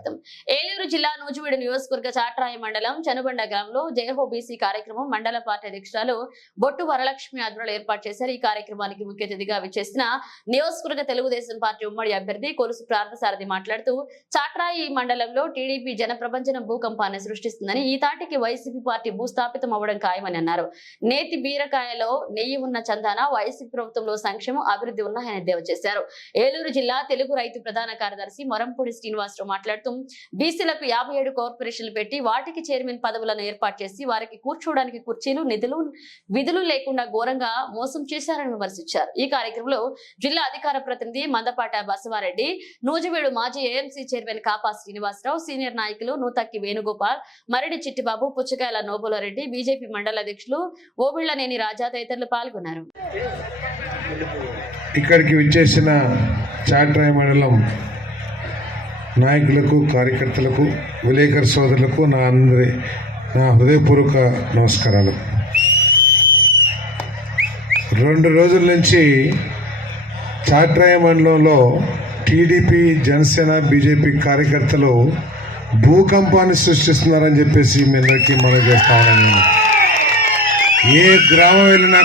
స్వాగతం. ఏలూరు జిల్లా నూజివీడు నియోజకవర్గ చాట్రాయి మండలం చనుబండ గ్రామంలో జయహో బీసీ కార్యక్రమం మండల పార్టీ అధ్యక్షురాలు బొట్టు వరలక్ష్మి ఆధ్వర్యంలో ఏర్పాటు చేశారు. ఈ కార్యక్రమానికి ముఖ్య అతిథిగా విచ్చేసిన నియోజకవర్గ తెలుగుదేశం పార్టీ ఉమ్మడి అభ్యర్థి కొలుసు పార్థసారథి మాట్లాడుతూ చాట్రాయి మండలంలో టీడీపీ జనప్రపంచనం భూకంపాన్ని సృష్టిస్తుందని, ఈ తాటికి వైసీపీ పార్టీ భూస్థాపితం అవ్వడం ఖాయమని అన్నారు. నేతి బీరకాయలో నెయ్యి ఉన్న చందాన వైసీపీ ప్రభుత్వంలో సంక్షేమం అభివృద్ధి ఉన్నాయని ఎద్దేవా చేశారు. ఏలూరు జిల్లా తెలుగు రైతు ప్రధాన కార్యదర్శి మొరంపూడి శ్రీనివాసరావు మాట్లాడుతూ బీసీలకు 57 కార్పొరేషన్లు పెట్టి వాటికి చైర్మన్ పదవులను ఏర్పాటు చేసి వారికి కూర్చోవడానికి కుర్చీలు విధులు లేకుండా ఘోరంగా మోసం చేశారని విమర్శించారు. ఈ కార్యక్రమంలో జిల్లా అధికార ప్రతినిధి మందపాట బసవారెడ్డి, నూజివీడు మాజీ ఏఎంసీ చైర్మన్ కాపా శ్రీనివాసరావు, సీనియర్ నాయకులు నూతక్కి వేణుగోపాల్, మరిడి చిట్టిబాబు, పుచ్చకాయల నోబులారెడ్డి, బీజేపీ మండల అధ్యక్షులు ఓబిళ్లనేని రాజా తదితరులు పాల్గొన్నారు. ఇక్కడికి విచ్చేసిన చాట్రాయి మండలం నాయకులకు, కార్యకర్తలకు, విలేకరు సోదరులకు నా హృదయపూర్వక నమస్కారాలు. 2 రోజుల నుంచి చాట్రాయి మండలంలో టీడీపీ, జనసేన, బీజేపీ కార్యకర్తలు భూకంపాన్ని సృష్టిస్తున్నారని చెప్పేసి మీ అందరికీ మనం చేస్తా ఉన్నాను. ఏ గ్రామం వెళ్ళినా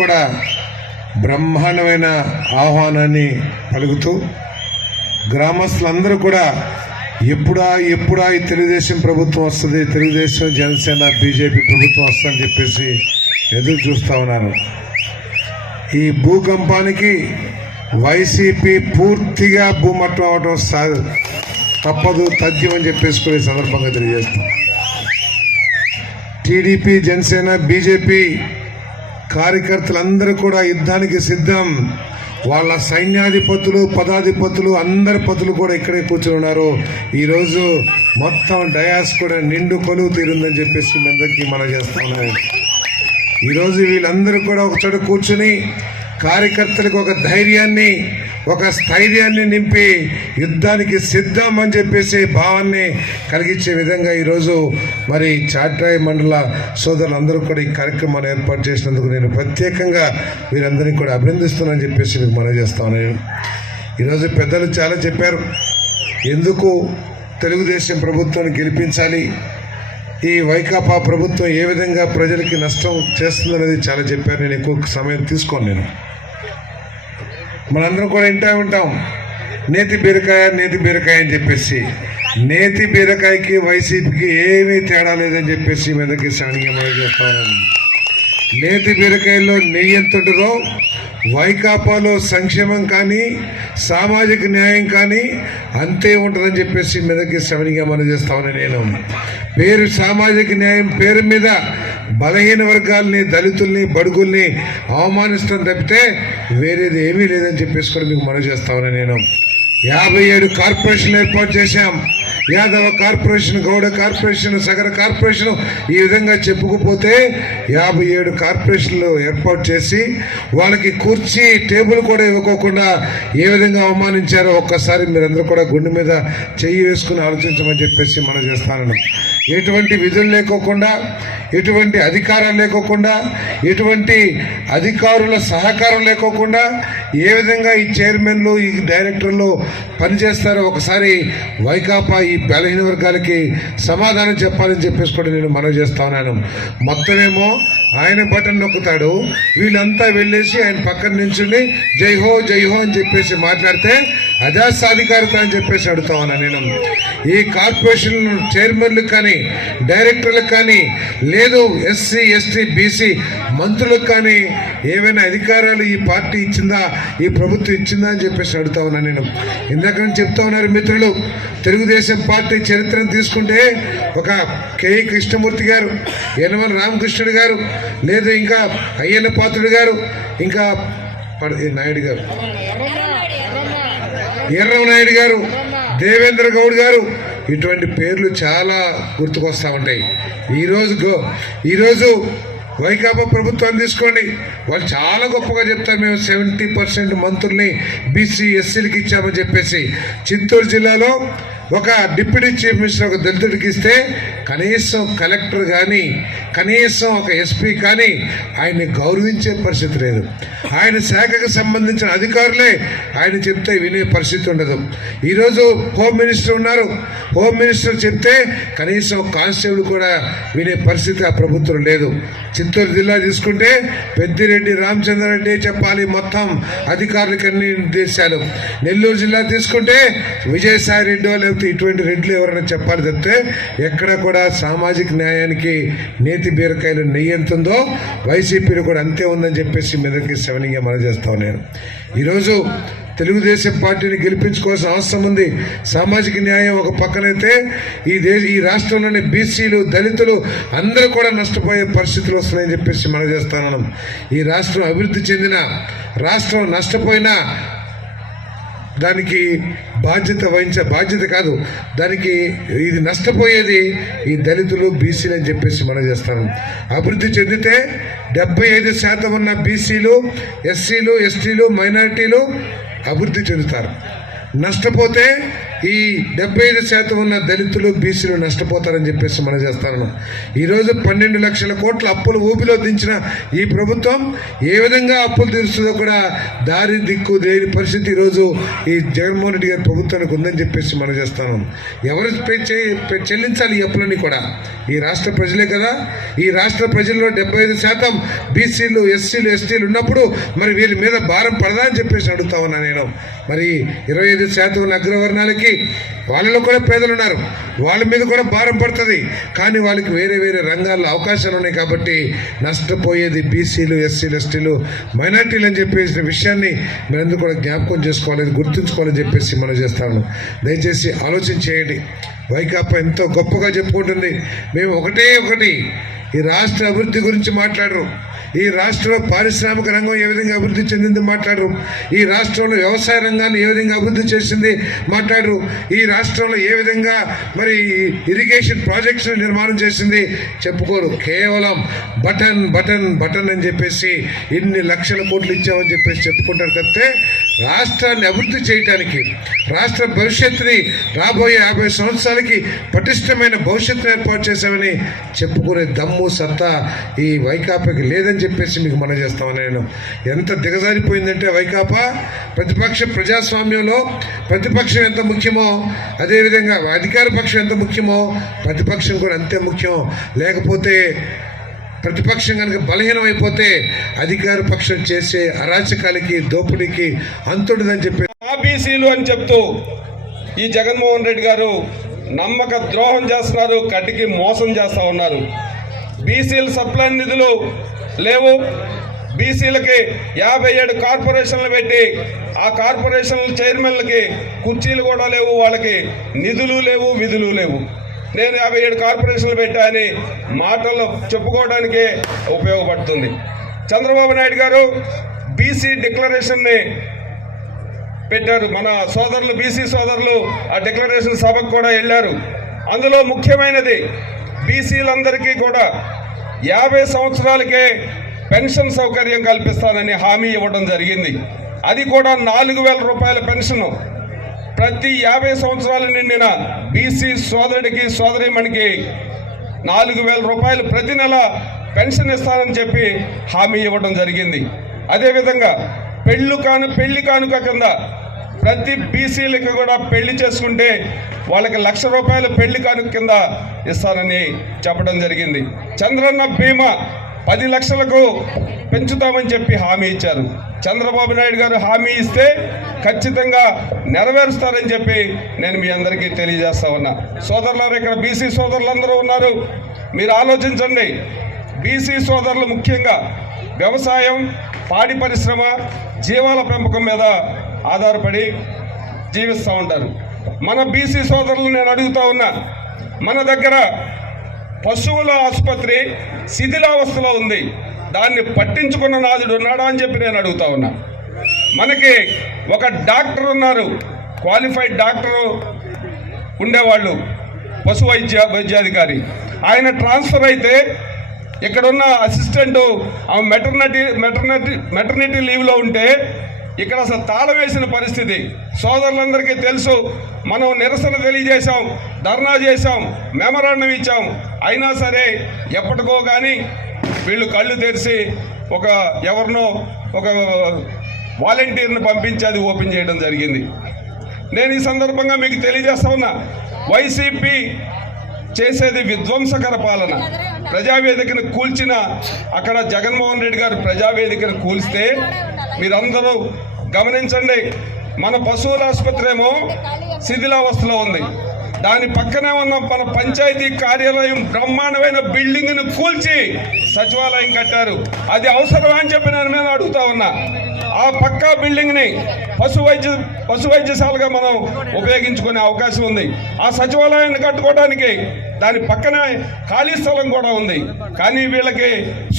కూడా బ్రహ్మాండమైన ఆహ్వానాన్ని పలుకుతూ గ్రామస్తులందరూ కూడా ఎప్పుడా ఈ తెలుగుదేశం ప్రభుత్వం వస్తుంది, తెలుగుదేశం, జనసేన, బీజేపీ ప్రభుత్వం వస్తుందని చెప్పేసి ఎదురు చూస్తూ ఉన్నారు. ఈ భూకంపానికి వైసీపీ పూర్తిగా భూమట్టం అవటం తప్పదు, తథ్యమని చెప్పేసుకునే సందర్భంగా తెలియజేస్తాం. టీడీపీ, జనసేన, బీజేపీ కార్యకర్తలందరూ కూడా యుద్ధానికి సిద్ధం. వాళ్ళ సైన్యాధిపతులు, పదాధిపతులు, అందరి పతులు కూడా ఇక్కడే కూర్చొని ఉన్నారు. ఈరోజు మొత్తం డయాస్ కూడా నిండు కొలువు తీరుందని చెప్పేసి మీ అందరికీ మనం చేస్తా ఉన్నాను. ఈరోజు వీళ్ళందరూ కూడా ఒక చోట కూర్చుని కార్యకర్తలకు ఒక ధైర్యాన్ని, ఒక స్థైర్యాన్ని నింపి యుద్ధానికి సిద్ధం అని చెప్పేసి భావాన్ని కలిగించే విధంగా ఈరోజు మరి చాట్రాయి మండల సోదరులందరూ కూడా ఈ కార్యక్రమాన్ని ఏర్పాటు చేసినందుకు నేను ప్రత్యేకంగా వీరందరినీ కూడా అభినందిస్తున్నానని చెప్పేసి మీకు మనవి చేస్తాను. ఈరోజు పెద్దలు చాలా చెప్పారు, ఎందుకు తెలుగుదేశం ప్రభుత్వాన్ని గెలిపించాలి, ఈ వైకాపా ప్రభుత్వం ఏ విధంగా ప్రజలకి నష్టం చేస్తుందనేది చాలా చెప్పారు. నేను ఎక్కువ సమయం తీసుకోను. మనందరం కూడా వింటాం నేతి బీరకాయ అని చెప్పేసి. నేతి బీరకాయకి వైసీపీకి ఏమీ తేడా లేదని చెప్పేసి మీదకి సానిగా మనం చేస్తాను. నేతి బీరకాయలో నెయ్యి ఎంత ఉంటుందో వైకాపాలో సంక్షేమం కానీ, సామాజిక న్యాయం కానీ అంతే ఉంటుందని చెప్పేసి మీదకి శ్రవణిగా మనం చేస్తామని నేను పేరు సామాజిక న్యాయం పేరు మీద బలహీన వర్గాల్ని, దళితుల్ని, బడుగుల్ని అవమానిస్తాం తప్పితే వేరేది ఏమీ లేదని చెప్పేసి కూడా మీకు మనం చేస్తామని నేను 57 కార్పొరేషన్లు ఏర్పాటు చేశాం. యాదవ కార్పొరేషన్, గౌడ కార్పొరేషన్, సగర కార్పొరేషన్, ఈ విధంగా చెప్పుకుపోతే 57 కార్పొరేషన్లు ఏర్పాటు చేసి వాళ్ళకి కుర్చీ, టేబుల్ కూడా ఇవ్వకోకుండా ఏ విధంగా అవమానించారో ఒక్కసారి మీరందరూ కూడా గుండె మీద చెయ్యి వేసుకుని ఆలోచించమని చెప్పేసి మనం చేస్తాను. ఎటువంటి విధులు లేకోకుండా, ఎటువంటి అధికారాలు లేకోకుండా, ఎటువంటి అధికారుల సహకారం లేకోకుండా ఏ విధంగా ఈ చైర్మన్లు, ఈ డైరెక్టర్లు పనిచేస్తారో ఒకసారి వైకాపా ఈ బలహీన వర్గాలకి సమాధానం చెప్పాలని చెప్పేసి కూడా నేను మనవి చేస్తా ఉన్నాను. మొత్తమేమో ఆయన బటన్ నొక్కుతాడు, వీళ్ళంతా వెళ్ళేసి ఆయన పక్కన నించుని జై హో అని చెప్పేసి మాట్లాడితే అజాసాధికారత అని చెప్పేసి అడుగుతా ఉన్నా నేను. ఈ కార్పొరేషన్ చైర్మన్లకు కానీ, డైరెక్టర్లకు కానీ, లేదు ఎస్సీ, ఎస్టీ, బీసీ మంత్రులకు కానీ ఏమైనా అధికారాలు ఈ పార్టీ ఇచ్చిందా, ఈ ప్రభుత్వం ఇచ్చిందా అని చెప్పేసి అడుగుతా ఉన్నా నేను. ఇందాక నుంచి చెప్తా ఉన్నారు మిత్రులు, తెలుగుదేశం పార్టీ చరిత్రను తీసుకుంటే ఒక కెఈ కృష్ణమూర్తి గారు, యనమల రామకృష్ణుడు గారు, లేదు ఇంకా అయ్యన్న పాత్రుడు గారు, ఇంకా నాయుడు గారు, ఎర్రమనాయుడు గారు, దేవేంద్ర గౌడ్ గారు, ఇటువంటి పేర్లు చాలా గుర్తుకొస్తా ఉంటాయి. ఈరోజు వైకాపా ప్రభుత్వాన్ని తీసుకోండి, వాళ్ళు చాలా గొప్పగా చెప్తారు, మేము 70% మంత్రుల్ని బీసీ, ఎస్సీలకి ఇచ్చామని చెప్పేసి. చిత్తూరు జిల్లాలో ఒక డిప్యూటీ చీఫ్ మినిస్టర్ ఒక దళితుడికి ఇస్తే కనీసం కలెక్టర్ కానీ కనీసం ఒక ఎస్పీ కానీ ఆయన్ని గౌరవించే పరిస్థితి లేదు. ఆయన శాఖకు సంబంధించిన అధికారులే ఆయన చెప్తే వినే పరిస్థితి ఉండదు. ఈరోజు హోమ్ మినిస్టర్ ఉన్నారు, హోమ్ మినిస్టర్ చెప్తే కనీసం కానిస్టేబుల్ కూడా వినే పరిస్థితి ఆ ప్రభుత్వం లేదు. చిత్తూరు జిల్లా తీసుకుంటే పెద్దిరెడ్డి రామచంద్రారెడ్డి చెప్పాలి మొత్తం అధికారులకు అన్ని నిర్దేశాలు. నెల్లూరు జిల్లా తీసుకుంటే విజయసాయి రెడ్డి లేకపోతే ఇటువంటి రెడ్లు ఎవరైనా చెప్పాలి తప్పితే ఎక్కడ కూడా సామాజిక న్యాయానికి నేతి బీరకాయలు నెయ్యి ఎంత ఉందో వైసీపీలో కూడా అంతే ఉందని చెప్పేసి మీదకి సెవెనింగ్గా మనం చేస్తా ఉన్నాను. ఈరోజు తెలుగుదేశం పార్టీని గెలిపించుకోవాల్సిన అవసరం ఉంది. సామాజిక న్యాయం ఒక పక్కనైతే ఈ రాష్ట్రంలోని బీసీలు దళితులు అందరూ కూడా నష్టపోయే పరిస్థితులు వస్తున్నాయని చెప్పేసి మనం చేస్తున్నాం. ఈ రాష్ట్రం అభివృద్ధి చెందిన రాష్ట్రం నష్టపోయినా దానికి బాధ్యత కాదు, దానికి ఇది నష్టపోయేది ఈ దళితులు బీసీలు అని చెప్పేసి మనం చేస్తాను. అభివృద్ధి చెందితే 75% ఉన్న బీసీలు ఎస్సీలు ఎస్టీలు మైనారిటీలు అభివృద్ధి చెందుతారు. నష్టపోతే ఈ 75% ఉన్న దళితులు బీసీలు నష్టపోతారని చెప్పేసి మనం చేస్తాను. ఈరోజు 12 లక్షల కోట్ల అప్పులు ఊపిలో దించిన ఈ ప్రభుత్వం ఏ విధంగా అప్పులు తీరుస్తుందో కూడా దారి దిక్కు లేని పరిస్థితి ఈరోజు ఈ జగన్మోహన్ రెడ్డి గారి ప్రభుత్వానికి ఉందని చెప్పేసి మనం చేస్తాను. ఎవరు చెల్లించాలి ఈ అప్పులన్నీ కూడా? ఈ రాష్ట్ర ప్రజలే కదా. ఈ రాష్ట్ర ప్రజల్లో 75% బీసీలు ఎస్సీలు ఎస్టీలు ఉన్నప్పుడు మరి వీళ్ళ మీద భారం పడదా అని చెప్పేసి అడుగుతా ఉన్నా నేను. మరి 25% ఉన్న అగ్రవర్ణాలకి వాళ్ళలో కూడా పేదలు ఉన్నారు, వాళ్ళ మీద కూడా భారం పడుతుంది. కానీ వాళ్ళకి వేరే వేరే రంగాల్లో అవకాశాలు ఉన్నాయి కాబట్టి నష్టపోయేది బీసీలు ఎస్సీలు ఎస్టీలు మైనార్టీలు అని చెప్పేసిన విషయాన్ని మీరందరూ కూడా జ్ఞాపకం చేసుకోవాలి, గుర్తుంచుకోవాలని చెప్పేసి మనం చేస్తాను. దయచేసి ఆలోచన చేయండి. వైకాపా ఎంతో గొప్పగా చెప్పుకుంటుంది. మేము ఒకటి ఈ రాష్ట్ర అభివృద్ధి గురించి మాట్లాడరు, ఈ రాష్ట్రంలో పారిశ్రామిక రంగం ఏ విధంగా అభివృద్ధి చెందింది మాట్లాడరు, ఈ రాష్ట్రంలో వ్యవసాయ రంగాన్ని ఏ విధంగా అభివృద్ధి చేసింది మాట్లాడరు, ఈ రాష్ట్రంలో ఏ విధంగా మరి ఇరిగేషన్ ప్రాజెక్ట్స్ నిర్మాణం చేసింది చెప్పుకోరు. కేవలం బటన్ బటన్ బటన్ అని చెప్పేసి ఇన్ని లక్షల కోట్లు ఇచ్చామని చెప్పేసి చెప్పుకుంటారు తప్పితే రాష్ట్రాన్ని అభివృద్ధి చేయడానికి, రాష్ట్ర భవిష్యత్తుని రాబోయే 50 సంవత్సరాలకి పటిష్టమైన భవిష్యత్తును ఏర్పాటు చేశామని చెప్పుకునే దమ్ము సత్తా ఈ వైకాపాకి లేదని చెప్పేసి మీకు మనం చేస్తామని నేను. ఎంత దిగజారిపోయిందంటే వైకాపా ప్రజాస్వామ్యంలో ప్రతిపక్షం ఎంత ముఖ్యమో అదేవిధంగా అధికార పక్షం ఎంత ముఖ్యమో ప్రతిపక్షం కూడా అంతే ముఖ్యం. లేకపోతే ప్రతిపక్షం కనుక బలహీనం అయిపోతే అధికార పక్షం చేసే అరాచకాలకి దోపిడీకి అంతుడదని చెప్పి బీసీలు అని చెప్తూ ఈ జగన్మోహన్ రెడ్డి గారు నమ్మక ద్రోహం చేస్తున్నారు, కట్టికి మోసం చేస్తూ ఉన్నారు. బీసీల సప్లై నిధులు లేవు, బీసీలకి 57 కార్పొరేషన్లు పెట్టి ఆ కార్పొరేషన్ల చైర్మన్లకి కుర్చీలు కూడా లేవు, వాళ్ళకి నిధులు లేవు విధులు లేవు. నేను 57 కార్పొరేషన్లు పెట్టా అని మాటల్లో చెప్పుకోవడానికే ఉపయోగపడుతుంది. చంద్రబాబు నాయుడు గారు బీసీ డిక్లరేషన్ని పెట్టారు. మన సోదరులు బీసీ సోదరులు ఆ డిక్లరేషన్ సభకు కూడా వెళ్ళారు. అందులో ముఖ్యమైనది బీసీలందరికీ కూడా 50 సంవత్సరాలకే పెన్షన్ సౌకర్యం కల్పిస్తానని హామీ ఇవ్వడం జరిగింది. అది కూడా 4,000 రూపాయల పెన్షను ప్రతి 50 సంవత్సరాలు నిండిన బీసీ సోదరుడికి సోదరీమణికి 4,000 రూపాయలు ప్రతి నెల పెన్షన్ ఇస్తానని చెప్పి హామీ ఇవ్వడం జరిగింది. అదేవిధంగా పెళ్లి కానుక కింద ప్రతి బీసీలకి కూడా పెళ్లి చేసుకుంటే వాళ్ళకి 1,00,000 రూపాయలు పెళ్లి కానుక కింద ఇస్తానని చెప్పడం జరిగింది. చంద్రన్న బీమా 10 లక్షలకు పెంచుతామని చెప్పి హామీ ఇచ్చారు. చంద్రబాబు నాయుడు గారు హామీ ఇస్తే ఖచ్చితంగా నెరవేరుస్తారని చెప్పి నేను మీ అందరికీ తెలియజేస్తా ఉన్నా. సోదరులారు, ఇక్కడ బీసీ సోదరులందరూ ఉన్నారు, మీరు ఆలోచించండి. బీసీ సోదరులు ముఖ్యంగా వ్యవసాయం, పాడి పరిశ్రమ, జీవాల పెంపకం మీద ఆధారపడి జీవిస్తూ ఉంటారు. మన బీసీ సోదరులు నేను అడుగుతా ఉన్నా, మన దగ్గర పశువుల ఆసుపత్రి శిథిలావస్థలో ఉంది, దాన్ని పట్టించుకున్న నాదుడు ఉన్నాడా అని చెప్పి నేను అడుగుతా ఉన్నా. మనకి ఒక డాక్టర్ ఉన్నారు, క్వాలిఫైడ్ డాక్టరు ఉండేవాళ్ళు, పశు వైద్యాధికారి. ఆయన ట్రాన్స్ఫర్ అయితే ఇక్కడున్న అసిస్టెంటు మెటర్నిటీ లీవ్లో ఉంటే ఇక్కడ అసలు తాళం వేసిన పరిస్థితి. సోదరులందరికీ తెలుసు, మనం నిరసన తెలియజేశాం, ధర్నా చేశాం, మెమరాండం ఇచ్చాం. అయినా సరే ఎప్పటికో కానీ వీళ్ళు కళ్ళు తెరిచి ఎవరినో ఒక వాలంటీర్ని పంపించి అది ఓపెన్ చేయడం జరిగింది. నేను ఈ సందర్భంగా మీకు తెలియజేస్తా ఉన్నా, వైసీపీ చేసేది విధ్వంసకర పాలన. ప్రజావేదికను కూల్చిన అక్కడ జగన్మోహన్ రెడ్డి గారు ప్రజావేదికను కూల్స్తే మీరందరూ గమనించండి, మన పశువుల ఆసుపత్రి ఏమో శిథిలావస్థలో ఉంది. దాని పక్కనే ఉన్న మన పంచాయతీ కార్యాలయం బ్రహ్మాండమైన బిల్డింగ్ను కూల్చి సచివాలయం కట్టారు. అది అవసరమా అని చెప్పి నేను అడుగుతా ఉన్నా. ఆ పక్కా బిల్డింగ్ని పశు వైద్యశాలగా మనం ఉపయోగించుకునే అవకాశం ఉంది. ఆ సచివాలయాన్ని కట్టుకోవడానికి దాని పక్కనే ఖాళీ స్థలం కూడా ఉంది. కానీ వీళ్ళకి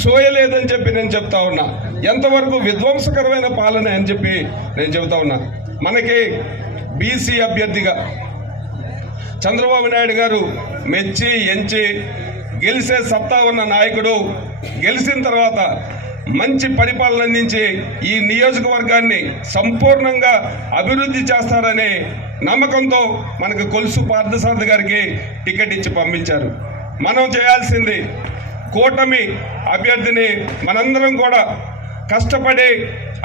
సోయలేదని చెప్పి నేను చెప్తా ఉన్నా. ఎంతవరకు విధ్వంసకరమైన పాలన అని చెప్పి నేను చెబుతా ఉన్నా. మనకి బీసీ అభ్యర్థిగా చంద్రబాబు నాయుడు గారు మెచ్చి ఎంచి గెలిచే సత్తా ఉన్న నాయకుడు. గెలిచిన తర్వాత మంచి పరిపాలన అందించి ఈ నియోజకవర్గాన్ని సంపూర్ణంగా అభివృద్ధి చేస్తారనే నమ్మకంతో మనకు కొలుసు పార్థసారథి గారికి టికెట్ ఇచ్చి పంపించారు. మనం చేయాల్సింది కూటమి అభ్యర్థిని మనందరం కూడా కష్టపడి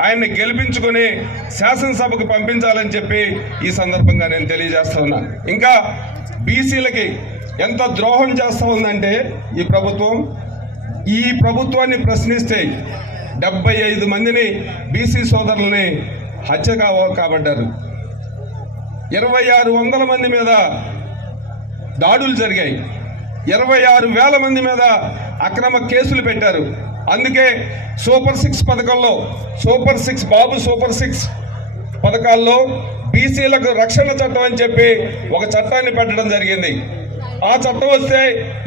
ఆయన్ని గెలిపించుకొని శాసనసభకు పంపించాలని చెప్పి ఈ సందర్భంగా నేను తెలియజేస్తా ఉన్నా. ఇంకా బీసీలకి ఎంత ద్రోహం చేస్తూ ఉందంటే ఈ ప్రభుత్వాన్ని ప్రశ్నిస్తే 75 మందిని బీసీ సోదరులని హత్య కాబడ్డారు. 2600 మంది మీద దాడులు జరిగాయి. 26,000 మంది మీద అక్రమ కేసులు పెట్టారు. అందుకే సూపర్ 6 పథకంలో సూపర్ 6 పథకాల్లో బీసీలకు రక్షణ చట్టం అని చెప్పి ఒక చట్టాన్ని పెట్టడం జరిగింది. ఆ చట్టం వస్తే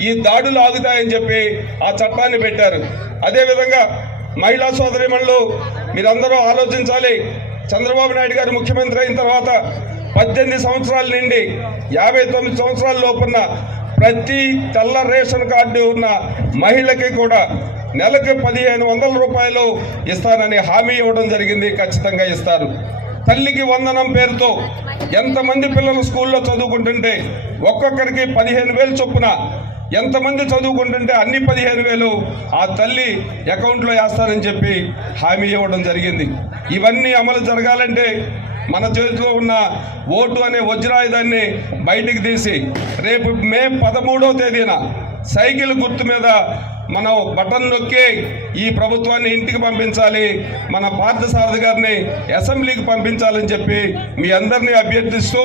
ఈ దాడులు ఆగుతాయని చెప్పి ఆ చట్టాన్ని పెట్టారు. అదేవిధంగా మహిళా సోదరీమణులు మీరందరూ ఆలోచించాలి. చంద్రబాబు నాయుడు గారు ముఖ్యమంత్రి అయిన తర్వాత 18 సంవత్సరాల నుండి 59 సంవత్సరాల లోపున్న ప్రతి తెల్ల రేషన్ కార్డు ఉన్న మహిళకి కూడా నెలకు 1500 రూపాయలు ఇస్తానని హామీ ఇవ్వడం జరిగింది. ఖచ్చితంగా ఇస్తారు. తల్లికి వందనం పేరుతో ఎంతమంది పిల్లలు స్కూల్లో చదువుకుంటుంటే ఒక్కొక్కరికి 15,000 చొప్పున ఎంతమంది చదువుకుంటుంటే అన్ని 15,000 ఆ తల్లి అకౌంట్లో వేస్తానని చెప్పి హామీ ఇవ్వడం జరిగింది. ఇవన్నీ అమలు జరగాలంటే మన చేతిలో ఉన్న ఓటు అనే వజ్రాయుధాన్ని బయటికి తీసి రేపు మే 13వ తేదీన సైకిల్ గుర్తు మీద మనం బటన్ నొక్కి ఈ ప్రభుత్వాన్ని ఇంటికి పంపించాలి, మన పార్థసారథి గారిని అసెంబ్లీకి పంపించాలని చెప్పి మీ అందరినీ అభ్యర్థిస్తూ